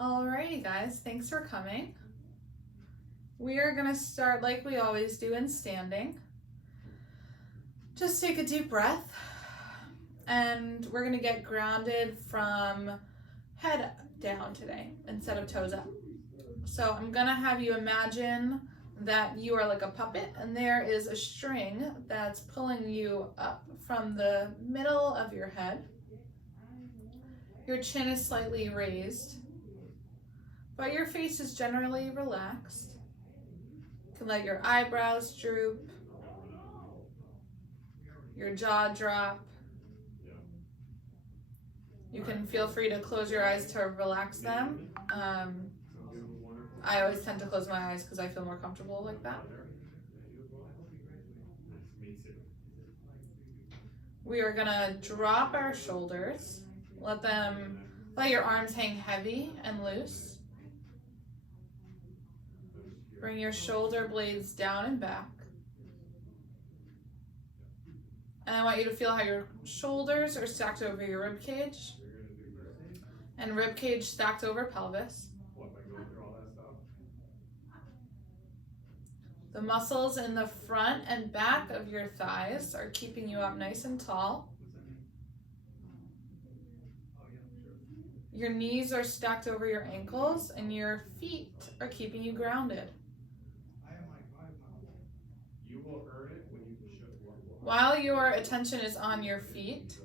Alrighty guys, thanks for coming. We are gonna start like we always do in standing. Just take a deep breath and we're gonna get grounded from head down today instead of toes up. So I'm gonna have you imagine that you are like a puppet and there is a string that's pulling you up from the middle of your head. Your chin is slightly raised, but your face is generally relaxed. You can let your eyebrows droop, your jaw drop. You can feel free to close your eyes to relax them. I always tend to close my eyes because I feel more comfortable like that. We are gonna drop our shoulders, let your arms hang heavy and loose. Bring your shoulder blades down and back. And I want you to feel how your shoulders are stacked over your rib cage and rib cage stacked over pelvis. The muscles in the front and back of your thighs are keeping you up nice and tall. Your knees are stacked over your ankles and your feet are keeping you grounded. While your attention is on your feet,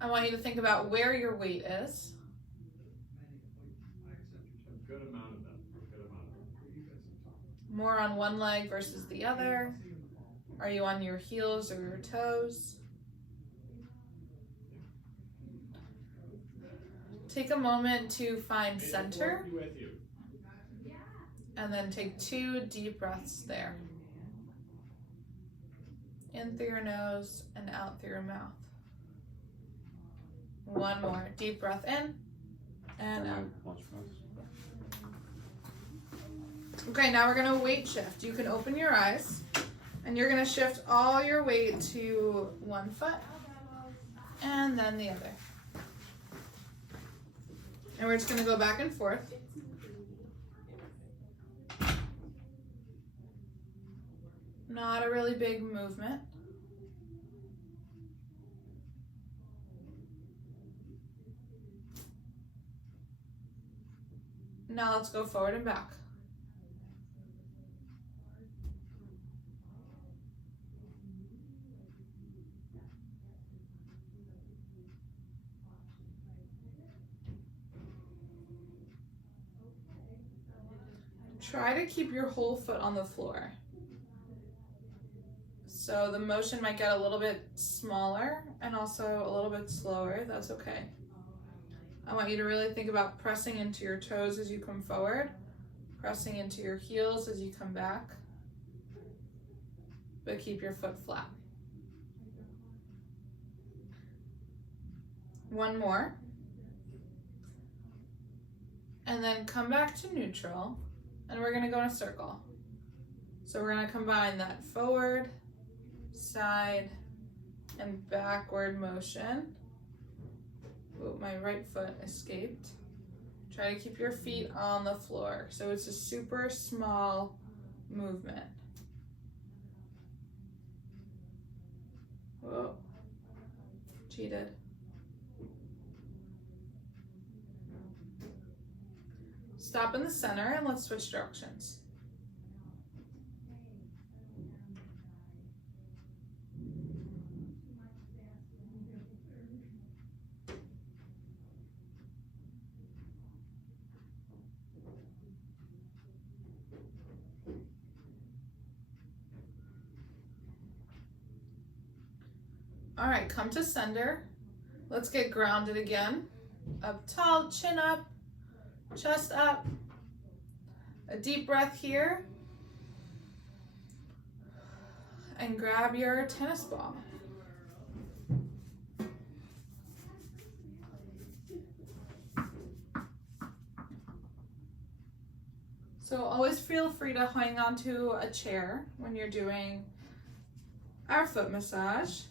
I want you to think about where your weight is. More on one leg versus the other. Are you on your heels or your toes? Take a moment to find center. And then take 2 deep breaths there. In through your nose and out through your mouth. One more. Deep breath in and out. Okay, now we're gonna weight shift. You can open your eyes and you're gonna shift all your weight to one foot and then the other. And we're just gonna go back and forth. Not a really big movement. Now let's go forward and back. Try to keep your whole foot on the floor. So the motion might get a little bit smaller and also a little bit slower. That's okay. I want you to really think about pressing into your toes as you come forward, pressing into your heels as you come back, but keep your foot flat. One more. And then come back to neutral, and we're gonna go in a circle. So we're gonna combine that forward, side, and backward motion. Ooh, my right foot escaped. Try to keep your feet on the floor. So it's a super small movement. Whoa, cheated. Stop in the center and let's switch directions. All right, come to center. Let's get grounded again. Up tall, chin up, chest up. A deep breath here. And grab your tennis ball. So always feel free to hang onto a chair when you're doing our foot massage.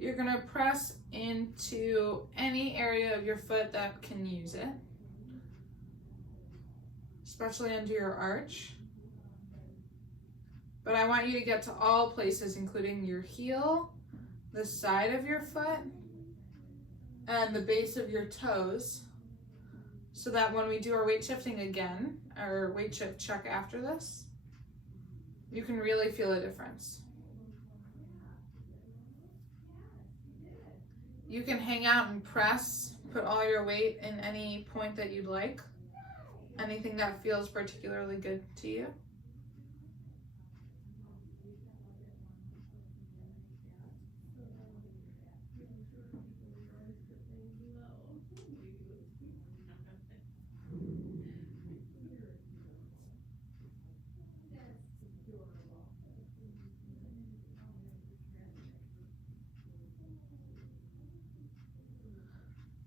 You're gonna press into any area of your foot that can use it, especially under your arch. But I want you to get to all places, including your heel, the side of your foot, and the base of your toes, so that when we do our weight shifting again, our weight shift check after this, you can really feel a difference. You can hang out and press, put all your weight in any point that you'd like, anything that feels particularly good to you.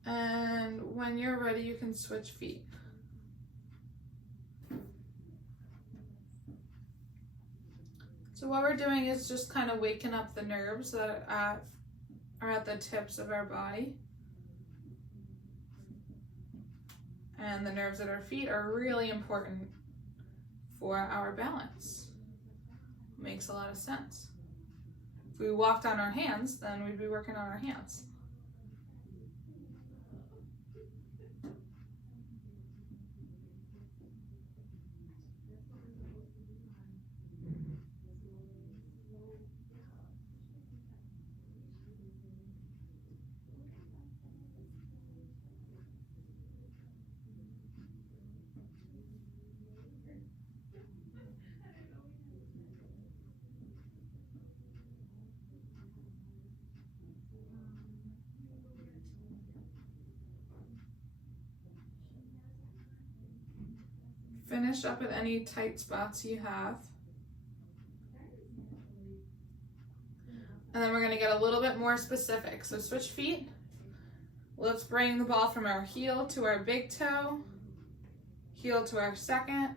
And when you're ready, you can switch feet. So what we're doing is just kind of waking up the nerves that are at the tips of our body. And the nerves at our feet are really important for our balance. Makes a lot of sense. If we walked on our hands, then we'd be working on our hands. Finish up at any tight spots you have. And then we're going to get a little bit more specific. So switch feet. Let's bring the ball from our heel to our big toe, heel to our second,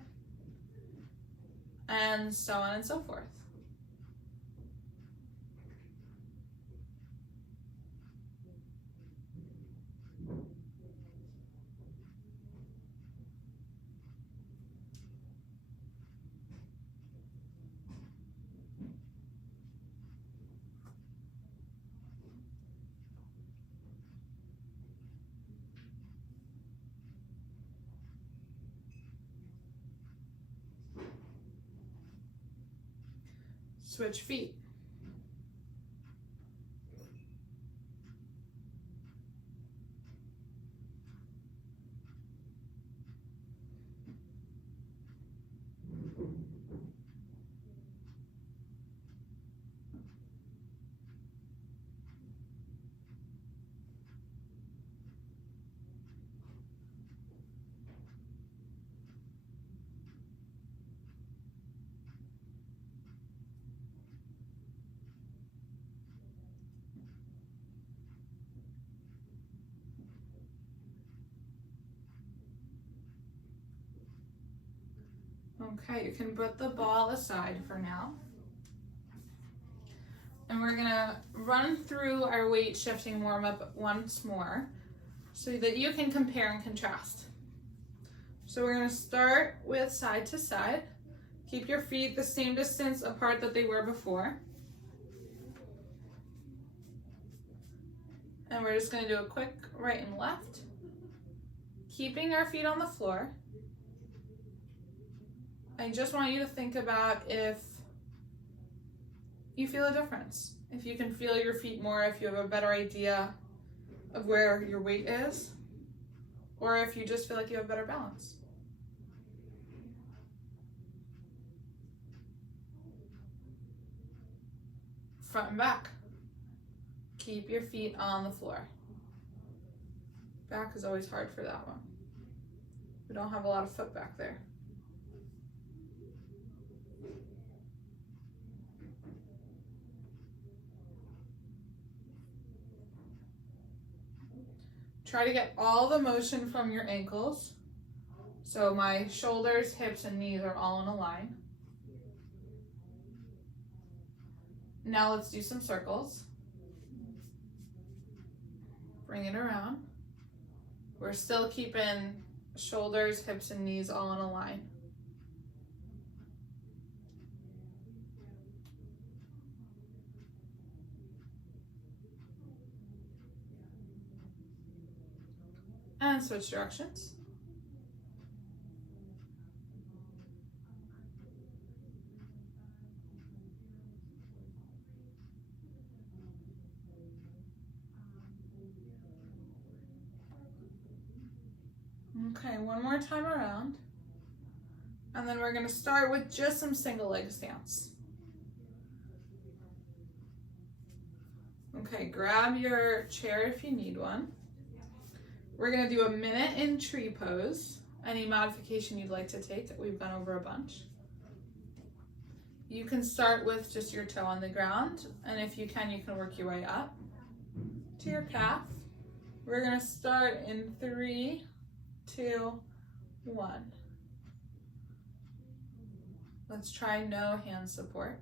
and so on and so forth. Switch feet. Okay, you can put the ball aside for now. And we're gonna run through our weight shifting warm up once more so that you can compare and contrast. So we're gonna start with side to side. Keep your feet the same distance apart that they were before. And we're just gonna do a quick right and left, keeping our feet on the floor. I just want you to think about if you feel a difference, if you can feel your feet more, if you have a better idea of where your weight is, or if you just feel like you have better balance. Front and back. Keep your feet on the floor. Back is always hard for that one. We don't have a lot of foot back there. Try to get all the motion from your ankles. So my shoulders, hips, and knees are all in a line. Now let's do some circles. Bring it around. We're still keeping shoulders, hips, and knees all in a line. And switch directions. Okay, one more time around. And then we're going to start with just some single leg stance. Okay, grab your chair if you need one. We're going to do a minute in tree pose. Any modification you'd like to take, we've gone over a bunch. You can start with just your toe on the ground, and if you can work your way up to your calf. We're going to start in 3, 2, 1. Let's try no hand support.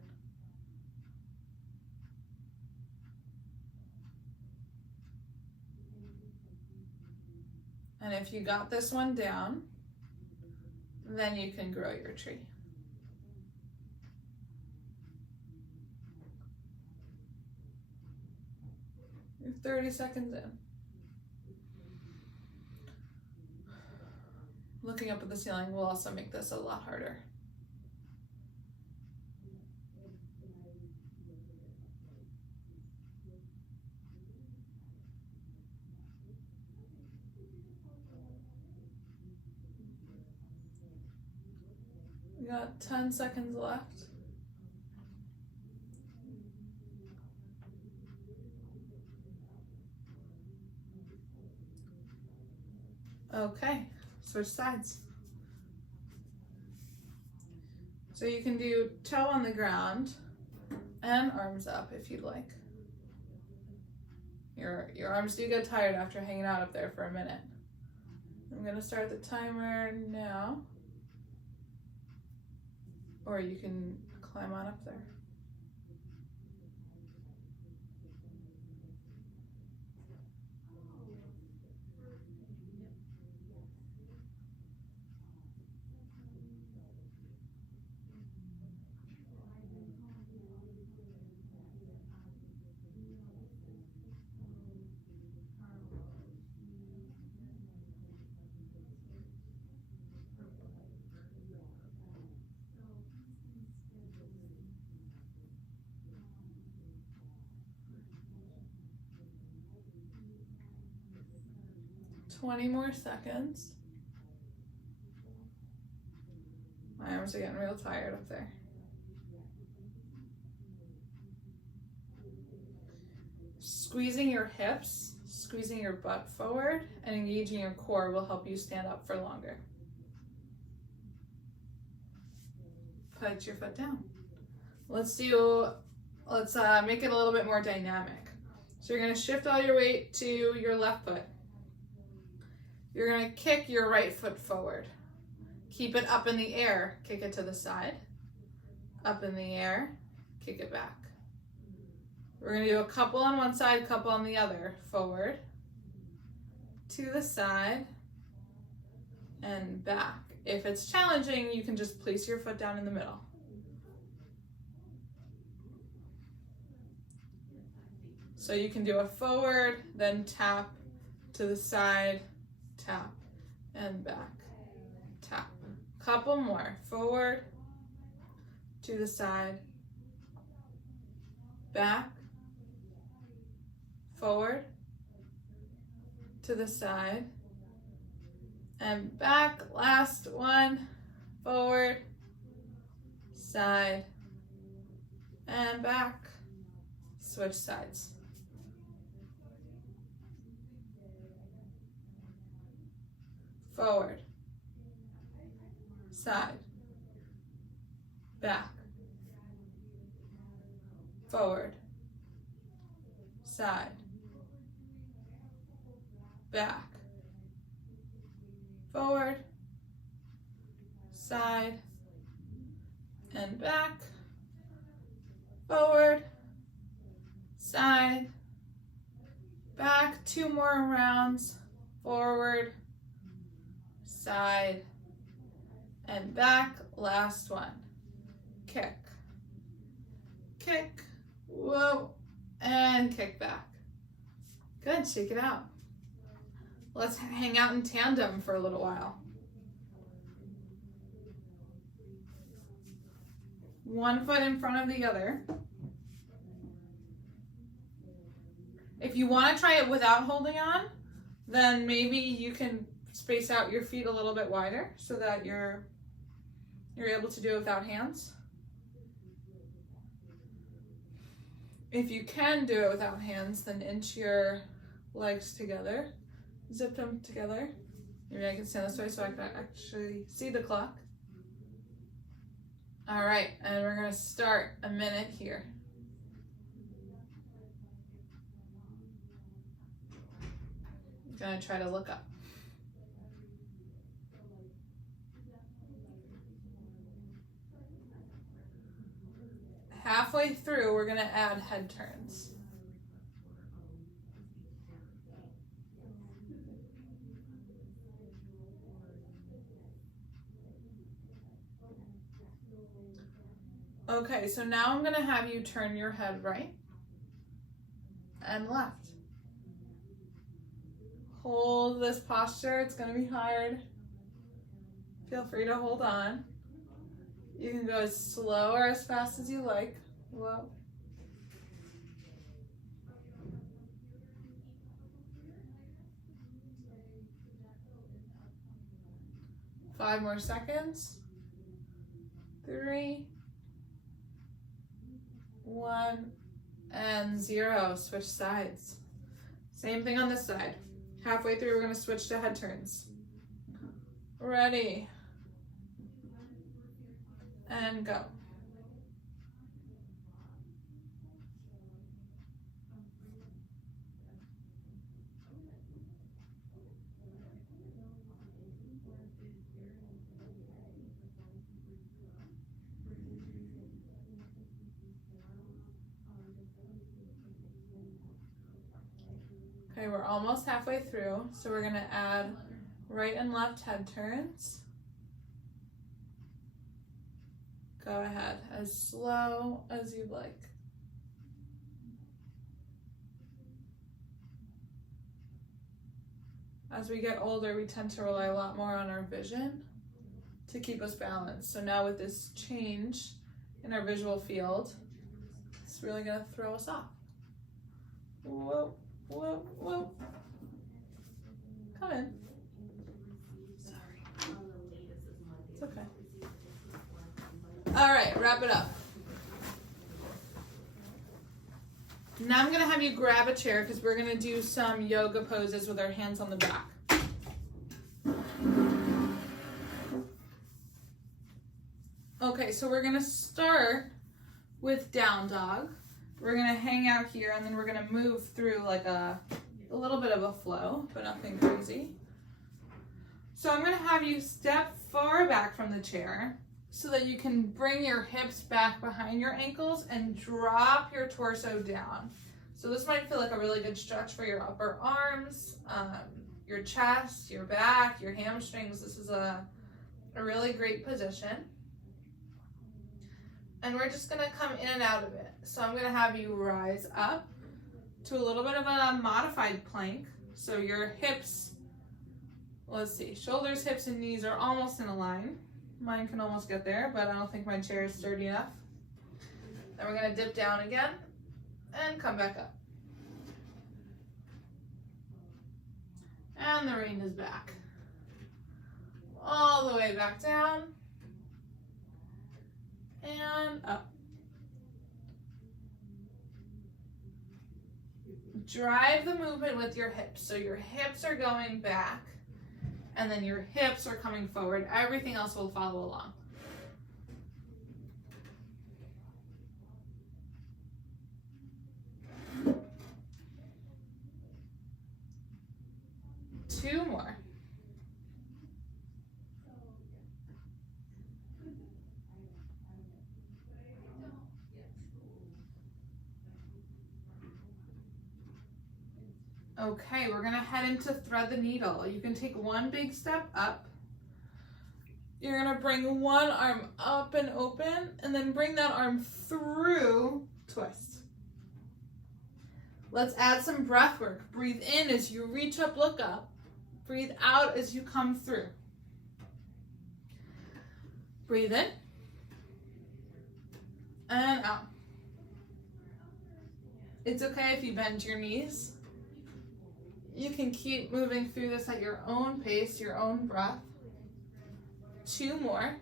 And if you got this one down, then you can grow your tree. You're 30 seconds in. Looking up at the ceiling will also make this a lot harder. We got 10 seconds left. Okay, switch sides. So you can do toe on the ground and arms up if you'd like. Your arms do get tired after hanging out up there for a minute. I'm going to start the timer now. Or you can climb on up there. Twenty more seconds. My arms are getting real tired up there. Squeezing your hips, squeezing your butt forward, and engaging your core will help you stand up for longer. Put your foot down. Let's make it a little bit more dynamic. So you're going to shift all your weight to your left foot. You're going to kick your right foot forward. Keep it up in the air, kick it to the side. Up in the air, kick it back. We're going to do a couple on one side, couple on the other. Forward, to the side, and back. If it's challenging, you can just place your foot down in the middle. So you can do a forward, then tap to the side, tap, and back, tap. Couple more. Forward, to the side, back, forward, to the side, and back. Last one. Forward, side, and back. Switch sides. Forward, side, back, forward, side, back, forward, side, and back, forward, side, back, 2 more rounds, forward, side, and back, last one, kick, kick, whoa, and kick back. Good, shake it out. Let's hang out in tandem for a little while. One foot in front of the other. If you want to try it without holding on, then maybe you can space out your feet a little bit wider so that you're able to do it without hands. If you can do it without hands, then inch your legs together, zip them together. Maybe I can stand this way so I can actually see the clock. All right, and we're gonna start a minute here. I'm gonna try to look up. Halfway through, we're gonna add head turns. Okay, so now I'm gonna have you turn your head right and left. Hold this posture, it's gonna be hard. Feel free to hold on. You can go as slow or as fast as you like. Whoa. Five more seconds. 3, 1, and 0. Switch sides. Same thing on this side. Halfway through, we're gonna switch to head turns. Ready. And go. Okay, we're almost halfway through, so we're gonna add right and left head turns. Go ahead, as slow as you'd like. As we get older, we tend to rely a lot more on our vision to keep us balanced. So now with this change in our visual field, it's really gonna throw us off. Whoa, whoa, whoa. Come in. Sorry. It's okay. All right, wrap it up. Now I'm gonna have you grab a chair because we're gonna do some yoga poses with our hands on the back. Okay, so we're gonna start with down dog. We're gonna hang out here and then we're gonna move through like a little bit of a flow, but nothing crazy. So I'm gonna have you step far back from the chair so that you can bring your hips back behind your ankles and drop your torso down. So this might feel like a really good stretch for your upper arms, your chest, your back, your hamstrings. This is a really great position. And we're just gonna come in and out of it. So I'm gonna have you rise up to a little bit of a modified plank. So your hips, let's see, shoulders, hips, and knees are almost in a line. Mine can almost get there, but I don't think my chair is sturdy enough. Then we're gonna dip down again and come back up. And the rein is back. All the way back down and up. Drive the movement with your hips. So your hips are going back and then your hips are coming forward. Everything else will follow along. Two more. Okay, we're gonna head into thread the needle. You can take one big step up. You're gonna bring one arm up and open, and then bring that arm through, twist. Let's add some breath work. Breathe in as you reach up, look up. Breathe out as you come through. Breathe in and out. It's okay if you bend your knees. You can keep moving through this at your own pace, your own breath. 2 more.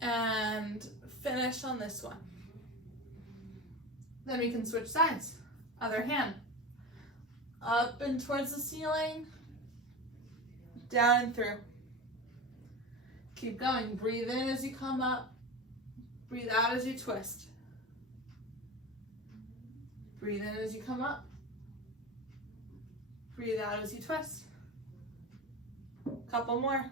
And finish on this one. Then we can switch sides. Other hand. Up and towards the ceiling. Down and through. Keep going. Breathe in as you come up. Breathe out as you twist. Breathe in as you come up. Breathe out as you twist. Couple more.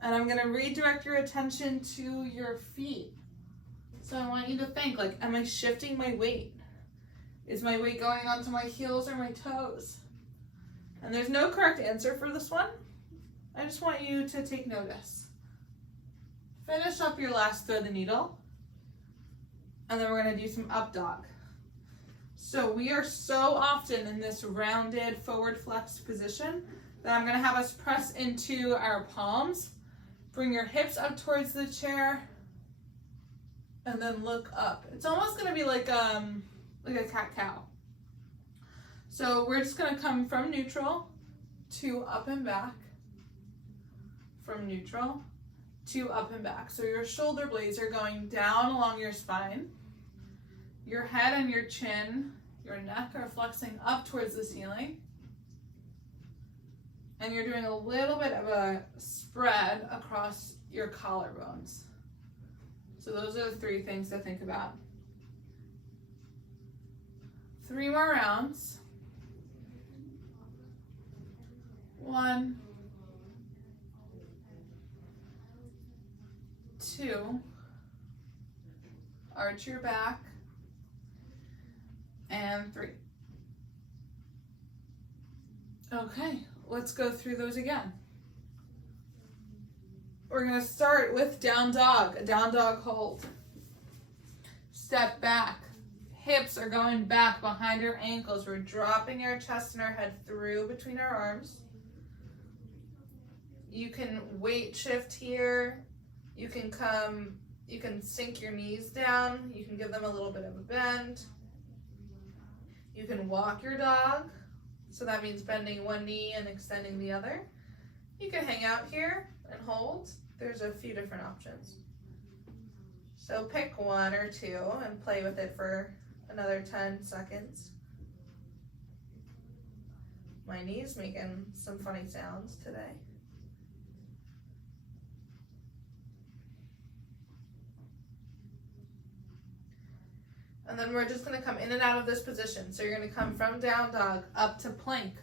And I'm going to redirect your attention to your feet. So I want you to think, like, am I shifting my weight? Is my weight going onto my heels or my toes? And there's no correct answer for this one. I just want you to take notice. Finish up your last thread the needle. And then we're going to do some up dog. So we are so often in this rounded forward flexed position that I'm going to have us press into our palms. Bring your hips up towards the chair. And then look up. It's almost going to be like a cat-cow. So we're just going to come from neutral to up and back. From neutral to up and back. So your shoulder blades are going down along your spine. Your head and your chin, your neck are flexing up towards the ceiling. And you're doing a little bit of a spread across your collarbones. So those are the 3 things to think about. 3 more rounds. 1, 2, arch your back, and 3. Okay, let's go through those again. We're going to start with down dog, a down dog hold. Step back. Hips are going back behind our ankles. We're dropping our chest and our head through between our arms. You can weight shift here. You can sink your knees down. You can give them a little bit of a bend. You can walk your dog. So that means bending one knee and extending the other. You can hang out here and hold. There's a few different options. So pick 1 or 2 and play with it for another 10 seconds. My knee's making some funny sounds today. And then we're just going to come in and out of this position. So you're going to come from down dog up to plank.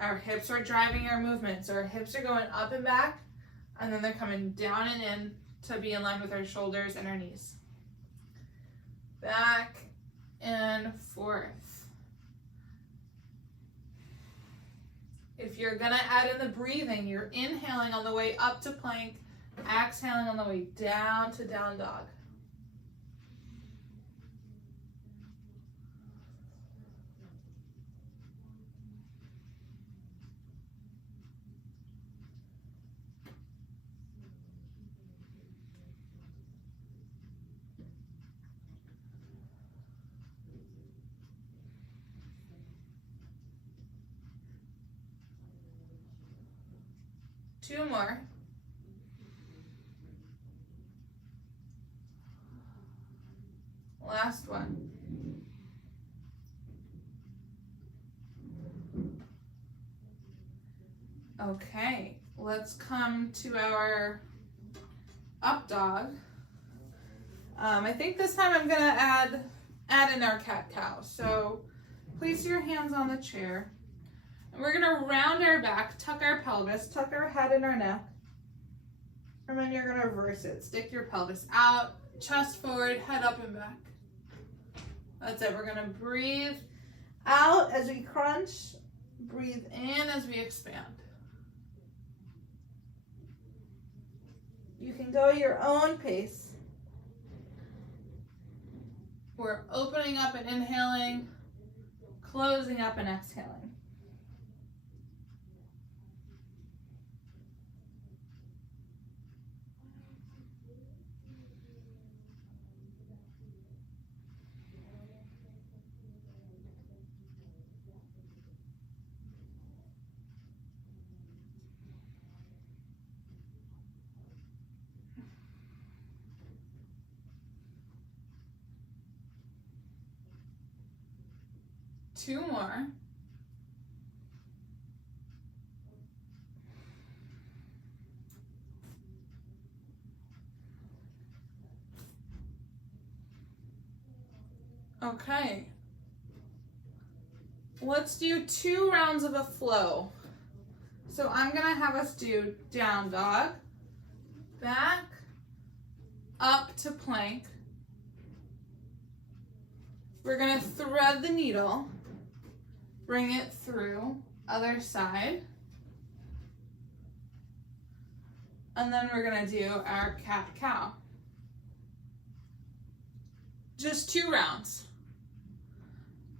Our hips are driving our movement. So our hips are going up and back, and then they're coming down and in to be in line with our shoulders and our knees. Back and forth. If you're going to add in the breathing, you're inhaling on the way up to plank, exhaling on the way down to down dog. Two more. Last one. Okay, let's come to our up dog. I think this time I'm gonna add in our cat-cow. So place your hands on the chair. And we're gonna round our back, tuck our pelvis, tuck our head and our neck. And then you're gonna reverse it. Stick your pelvis out, chest forward, head up and back. That's it. We're gonna breathe out as we crunch, breathe in as we expand. You can go your own pace. We're opening up and inhaling, closing up and exhaling. Two more. Okay. Let's do 2 rounds of a flow. So I'm gonna have us do down dog, back, up to plank. We're gonna thread the needle, bring it through, other side. And then we're gonna do our cat-cow. Just 2 rounds.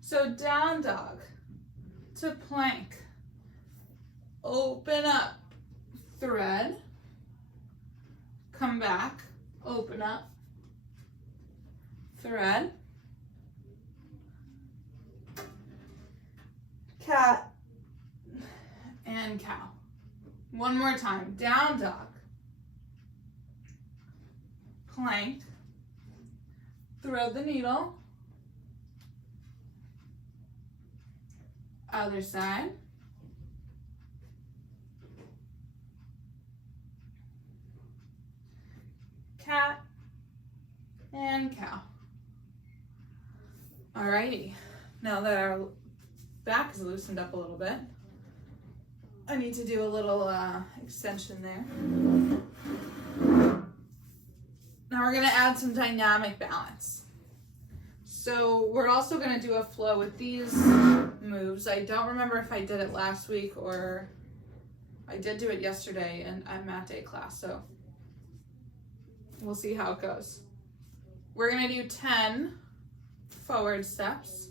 So down dog to plank. Open up, thread, come back, open up, thread, cat, and cow. One more time, down dog, plank, thread the needle, other side, cat, and cow. Alrighty, now that our back is loosened up a little bit, I need to do a little extension there. Now we're gonna add some dynamic balance. So we're also gonna do a flow with these moves. I don't remember if I did it last week or I did do it yesterday in a mat day class, so we'll see how it goes. We're gonna do 10 forward steps,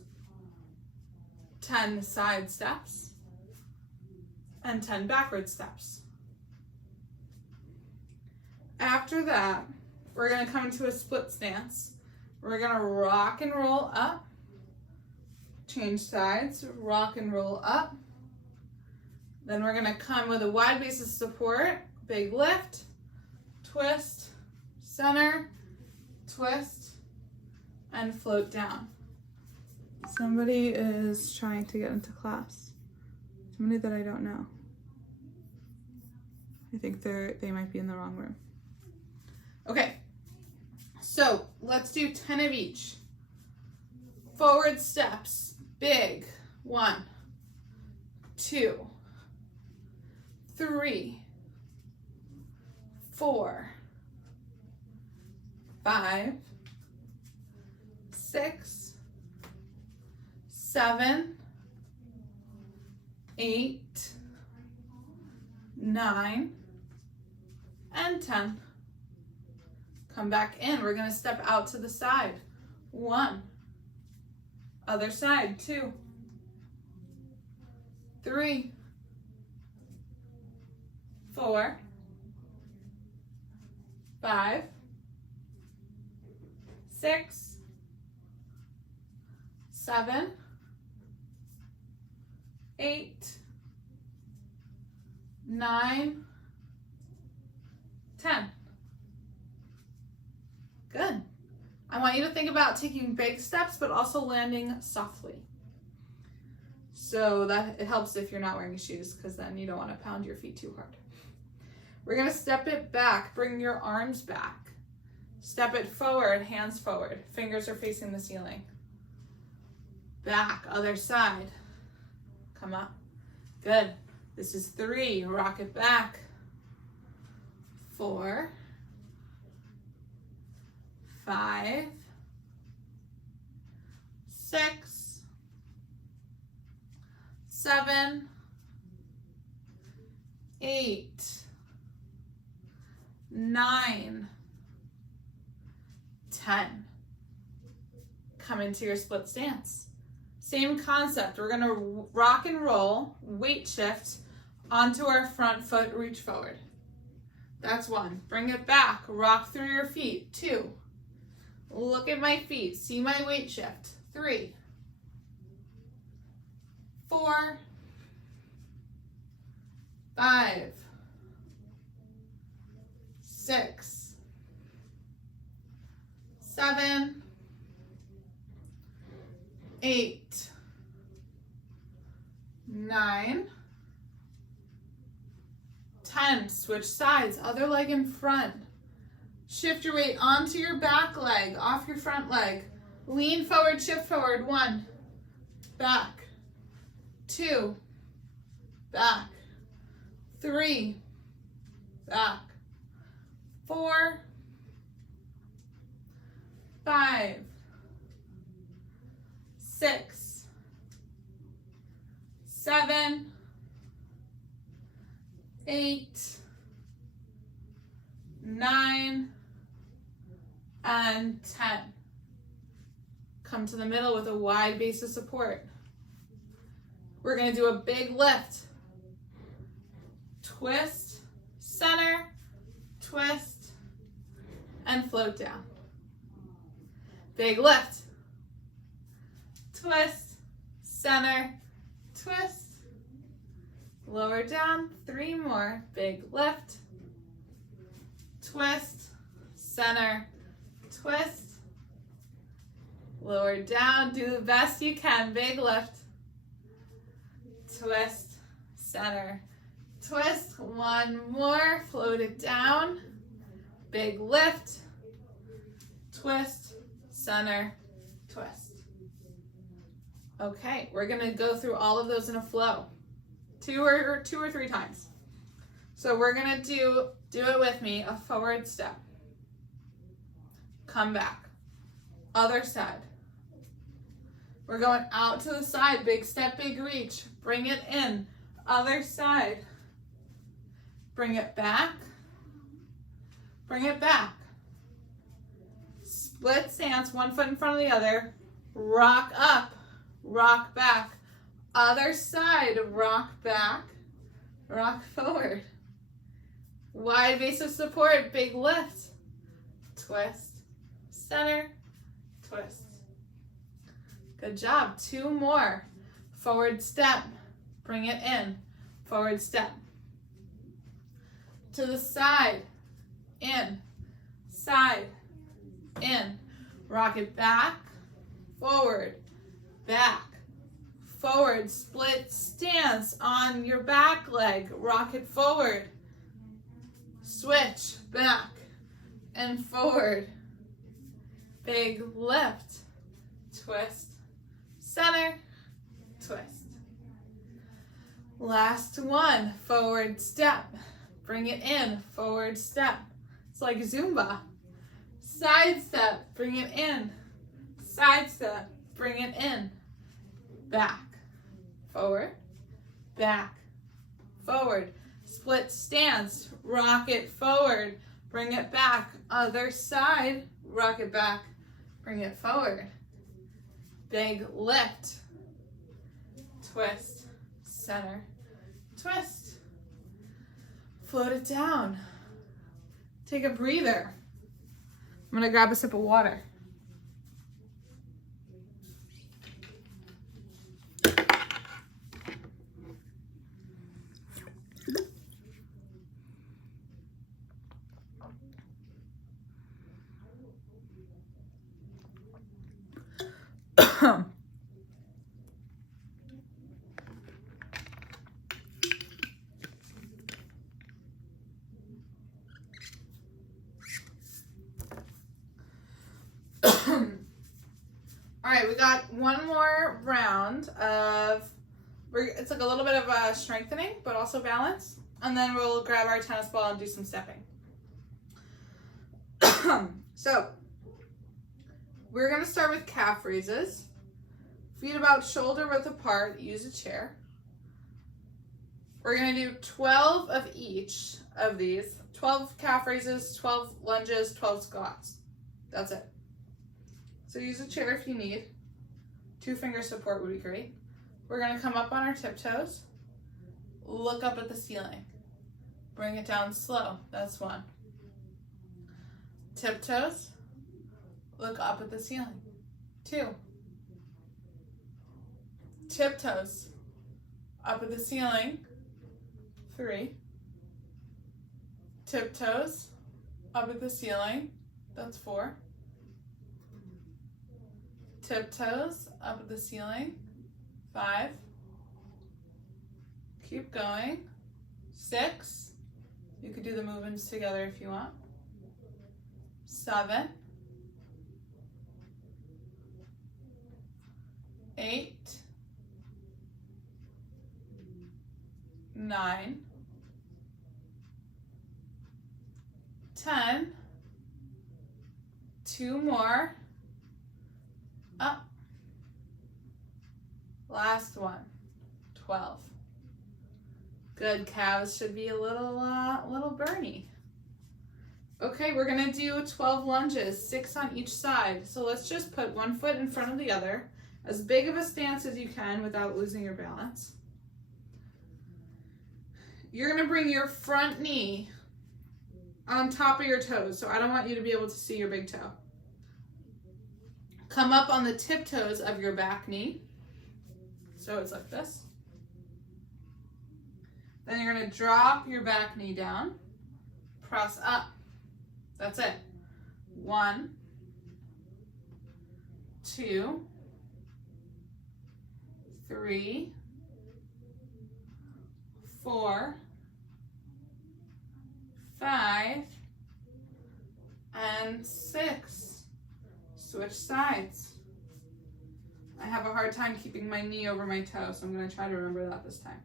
10 side steps, and 10 backward steps. After that, we're gonna come to a split stance. We're gonna rock and roll up, change sides, rock and roll up. Then we're gonna come with a wide base of support, big lift, twist, center, twist, and float down. Somebody is trying to get into class. Somebody that I don't know. I think they might be in the wrong room. Okay, so let's do 10 of each. Forward steps, big. 1, 2, 3, 4, 5, 6, 7, 8, 9, and 10. Come back in. We're going to step out to the side. 1. Other side. 2. 3. 4. 5. 6. 7. 8. 9. 10. Good. I want you to think about taking big steps, but also landing softly. So that it helps if you're not wearing shoes, because then you don't want to pound your feet too hard. We're going to step it back. Bring your arms back. Step it forward, hands forward. Fingers are facing the ceiling. Back, other side. Come up. Good. This is 3. Rock it back. 4, 5, 6, 7, 8, 9, 10. Come into your split stance. Same concept. We're going to rock and roll, weight shift onto our front foot, reach forward. That's 1. Bring it back, rock through your feet. 2. Look at my feet, see my weight shift. 3, 4, 5, 6, 7, 8, 9, 10. Switch sides, other leg in front. Shift your weight onto your back leg, off your front leg. Lean forward, shift forward. 1, back. 2, back. 3, back. 4, 5, 6, 7, 8, 9, and 10. Come to the middle with a wide base of support. We're going to do a big lift. Twist, center, twist, and float down. Big lift. Twist, center, twist, lower down. 3 more. Big lift. Twist, center, twist, lower down. Do the best you can. Big lift. Twist, center, twist. 1 more. Float it down. Big lift. Twist, center, twist. Okay, we're gonna go through all of those in a flow. 2 or 3 times. So we're gonna do it with me, a forward step. Come back. Other side. We're going out to the side, big step, big reach. Bring it in. Other side. Bring it back. Bring it back. Split stance, 1 foot in front of the other. Rock up, rock back. Other side, rock back, rock forward. Wide base of support, big lift. Twist, center, twist. Good job. 2 more. Forward step. Bring it in. Forward step. To the side. In. Side. In. Rock it back. Forward. Back. Forward. Split stance on your back leg. Rock it forward. Switch. Back. And forward. Big lift. Twist. Center. Twist. Last one. Forward step. Bring it in. Forward step. It's like Zumba. Side step. Bring it in. Side step. Bring it in. Back. Forward. Back. Forward. Split stance. Rock it forward. Bring it back. Other side. Rock it back. Bring it forward. Big lift. Twist. Center. Twist. Float it down. Take a breather. I'm going to grab a sip of water. All right, we got one more round of, it's like a little bit of a strengthening, but also balance. And then we'll grab our tennis ball and do some stepping. So we're going to start with calf raises. Feet about shoulder width apart, use a chair. We're going to do 12 of each of these. 12 calf raises, 12 lunges, 12 squats. That's it. So use a chair if you need. 2-finger support would be great. We're going to come up on our tiptoes. Look up at the ceiling. Bring it down slow. That's 1. Tiptoes. Look up at the ceiling. 2. Tiptoes. Up at the ceiling. 3. Tiptoes. Up at the ceiling. That's 4. Tiptoes. Up at the ceiling. 5. Keep going. 6. You could do the movements together if you want. 7. 8. 9. 10. 2 more. Up. Last one. 12. Good. Calves should be a little burny. Okay, we're gonna do 12 lunges, 6 on each side. So let's just put one foot in front of the other, as big of a stance as you can without losing your balance. You're gonna bring your front knee on top of your toes, so I don't want you to be able to see your big toe. Come up on the tiptoes of your back knee. So it's like this. Then you're gonna drop your back knee down, press up. That's it. 1, 2, 3, 4, 5, and 6. Switch sides. I have a hard time keeping my knee over my toe, so I'm going to try to remember that this time.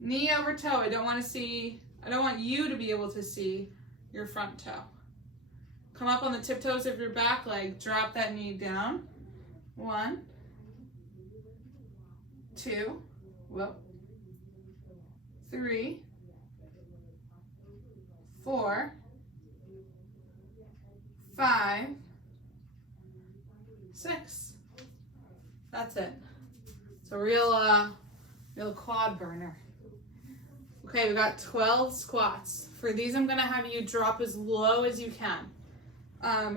Knee over toe. I don't want you to be able to see your front toe. Come up on the tiptoes of your back leg. Drop that knee down. 1, 2, 3, 4, 5, 6. That's it. It's a real quad burner. Okay, we got 12 squats. For these, I'm gonna have you drop as low as you can.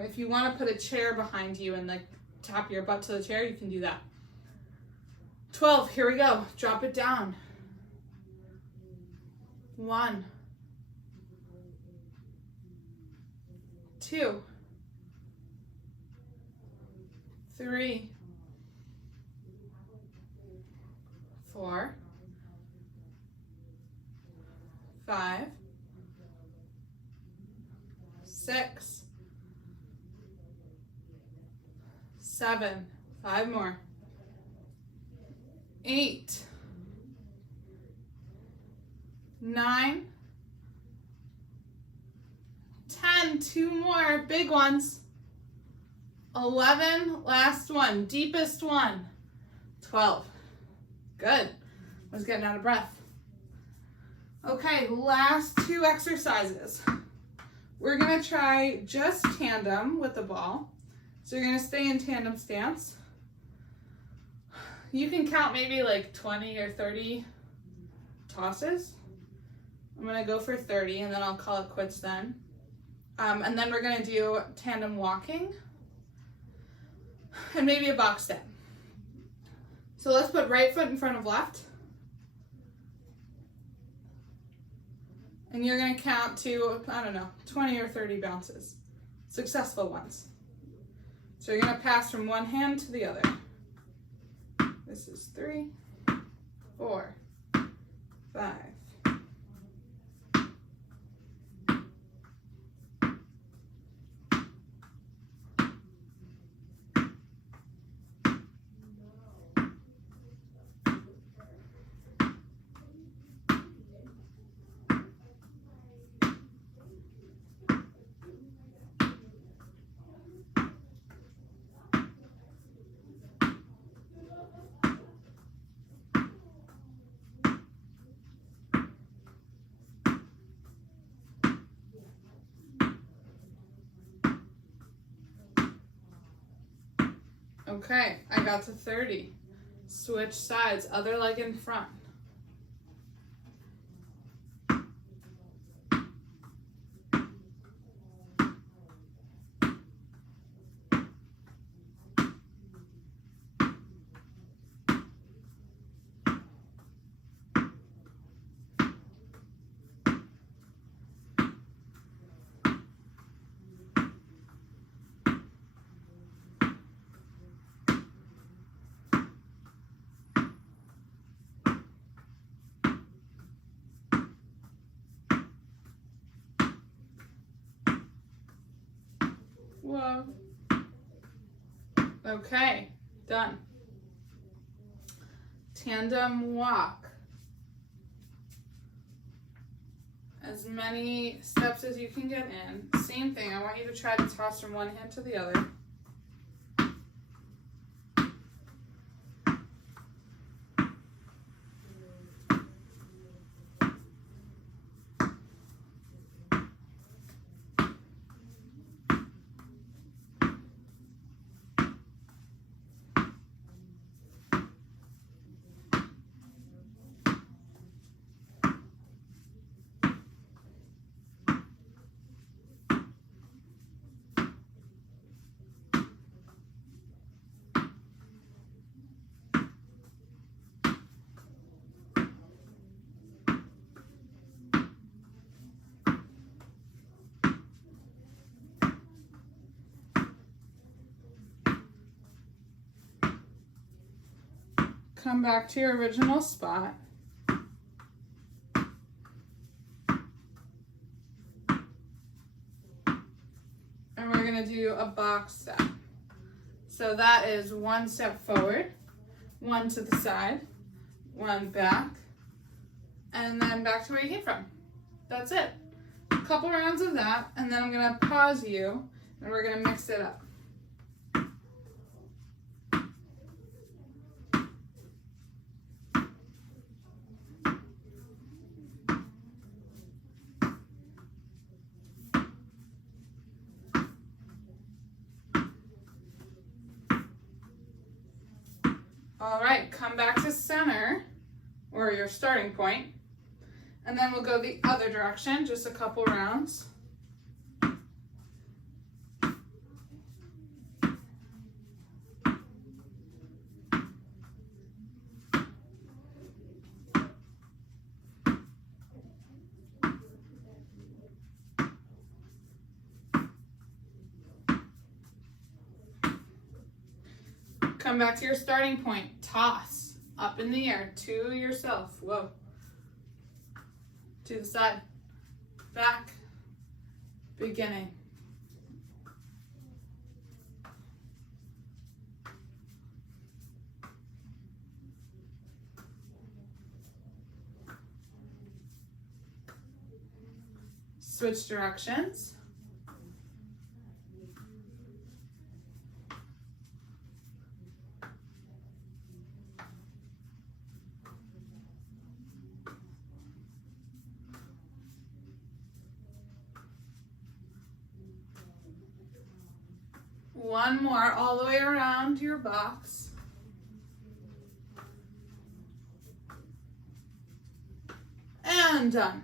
If you want to put a chair behind you and like tap your butt to the chair, you can do that. 12, here we go. Drop it down. 1, 2, 3, 4, 5, 6, 7, 5 more, 8, 9, 10, 2 more, big ones, 11, last one, deepest one, 12. Good. I was getting out of breath. Okay, last 2 exercises. We're gonna try just tandem with the ball. So you're gonna stay in tandem stance. You can count maybe like 20 or 30 tosses. I'm gonna go for 30 and then I'll call it quits then. And then we're gonna do tandem walking and maybe a box step. So let's put right foot in front of left. And you're gonna count to, 20 or 30 bounces. Successful ones. So you're gonna pass from one hand to the other. This is 3, 4, 5. Okay, I got to 30. Switch sides, other leg in front. Whoa. Okay, done. Tandem walk. As many steps as you can get in. Same thing, I want you to try to toss from one hand to the other. Come back to your original spot. And we're gonna do a box step. So that is one step forward, one to the side, one back, and then back to where you came from. That's it. A couple rounds of that, and then I'm gonna pause you, and we're gonna mix it up. All right, come back to center, or your starting point, and then we'll go the other direction, just a couple rounds. Come back to your starting point. Toss up in the air to yourself. Whoa. To the side. Back. Beginning. Switch directions. One more all the way around your box. And done.